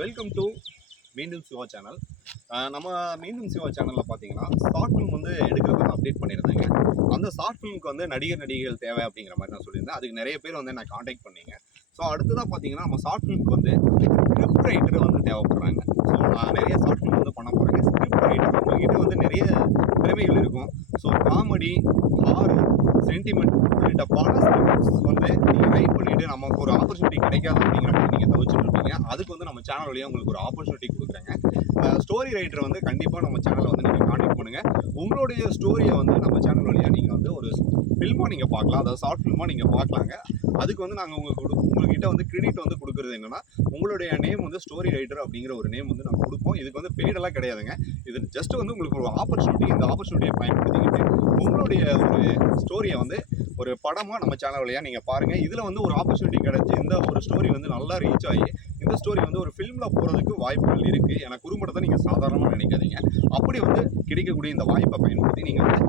Welcome to மீண்டும் Siva channel நம்ம மீண்டும் சிவா சேனலில் பார்த்தீங்கன்னா ஷார்ட் ஃபிலிம் வந்து எடுக்கிறது அப்டேட் பண்ணியிருந்தாங்க. அந்த ஷார்ட் ஃபிலிமுக்கு வந்து நடிகர் நடிகைகள் தேவை அப்படிங்கிற மாதிரி நான் சொல்லியிருந்தேன். அதுக்கு நிறைய பேர் வந்து என்னை காண்டாக்ட் பண்ணீங்க. ஸோ அடுத்ததாக பார்த்தீங்கன்னா நம்ம ஷார்ட் ஃபிலிமுக்கு வந்து ஸ்கிரிப்ட் ரைட்டர் வந்து தேவைப்படுறாங்க. ஸோ நான் நிறைய ஷார்ட் ஃபிலிம் வந்து பண்ண போகிறேன் ஸ்கிரிப்ட் ரைட்டர் உங்ககிட்ட வந்து நிறைய திறமைகள் இருக்கும். ஸோ காமெடி ஹாரர் சென்டிமெண்ட் உள்ளிட்ட பல வந்து நீங்கள் ரைட் பண்ணிவிட்டு நமக்கு ஒரு ஆப்பர்ச்சுனிட்டி கிடைக்காது அப்படிங்கிற மாதிரி நீங்கள் தவிச்சுட்டு இருப்பீங்க. அதுக்கு வந்து நம்ம சேனல் வழியாக உங்களுக்கு ஒரு ஆப்பர்ச்சுனிட்டி கொடுக்குறேங்க. ஸ்டோரி ரைட்டர் வந்து கண்டிப்பாக நம்ம சேனலை வந்து நீங்கள் காண்டாக்ட் பண்ணுங்கள் உங்களுடைய ஸ்டோரியை வந்து நம்ம சேனல் வழியாக நீங்கள் வந்து ஒரு ஃபில்மாக நீங்கள் பார்க்கலாம். அதாவது ஷார்ட் ஃபில்மாக நீங்கள் பார்க்கலாங்க. அதுக்கு வந்து நாங்கள் உங்களுக்கு கொடு- உங்ககிட்ட வந்து கிரெடிட் வந்து கொடுக்குறது என்னென்னா உங்களுடைய நேம் வந்து ஸ்டோரி ரைட்டர் அப்படிங்கிற ஒரு நேம் வந்து நாங்கள் கொடுப்போம். இதுக்கு வந்து பெய்டெல்லாம் கிடையாதுங்க. இது ஜஸ்ட் வந்து உங்களுக்கு ஒரு ஆப்பர்ச்சுனிட்டி இந்த ஆப்பர்ச்சுனிட்டியை பயன்படுத்திக்கிட்டு உங்களுடைய ஒரு ஸ்டோரியை வந்து ஒரு படமாக நம்ம சேனல் வழியாக நீங்கள் பாருங்கள் இதில் வந்து ஒரு ஆப்பர்ச்சுனிட்டி கிடச்சி இந்த ஒரு ஸ்டோரி வந்து நல்லா ரீச் ஆகி இந்த ஸ்டோரி வந்து ஒரு ஃபிலிமில் போகிறதுக்கு வாய்ப்புகள் இருக்குது ஏன்னா குறும்படத்தை நீங்கள் சாதாரணமாக நினைக்காதீங்க. அப்படி வந்து கிடைக்கக்கூடிய இந்த வாய்ப்பை பயன்படுத்தி நீங்கள் வந்து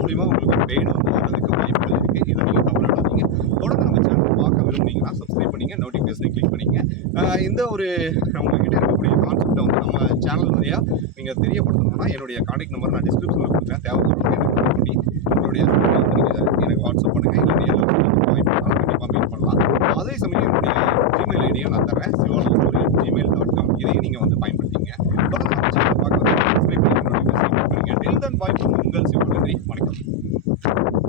மூலிமா உங்களுக்கு பெயின் வந்து வர்றதுக்கு வாய்ப்புகள் இருக்குது இதை நீங்கள் தவறாடாதீங்க தொடர்ந்து நம்ம சேனல் பார்க்க விரும்புனீங்கன்னா சப்ஸ்கிரைப் பண்ணிங்க நோட்டிஃபிகேஷனை கிளிக் பண்ணிங்க. இந்த ஒரு உங்ககிட்ட இருக்கக்கூடிய கான்செப்டை வந்து நம்ம சேனல் வழியாக நீங்கள் தெரியப்படுத்தணும்னா என்னுடைய கான்டாக்ட் நம்பர் நான் டிஸ்கிரிப்ஷனில் கொடுக்குறேன். தேவைப்படுறது எனக்கு பண்ணி உங்களுடைய எனக்கு வாட்ஸ்அப் பண்ணுங்கள் இல்லை அதே சமயம் சமையலுடைய ஜிமெயில் ஐடியை நான் தரேன் சிவானந்த கோரியன் ஜிமெயில் டாட் காம் இதையும் நீங்கள் வந்து பயன்படுத்திங்க. தொடர்ந்து சேனல் பார்க்குறது சப்ஸ்கிரைப் பண்ணி உங்கள் சிவநன்றி வணக்கம்.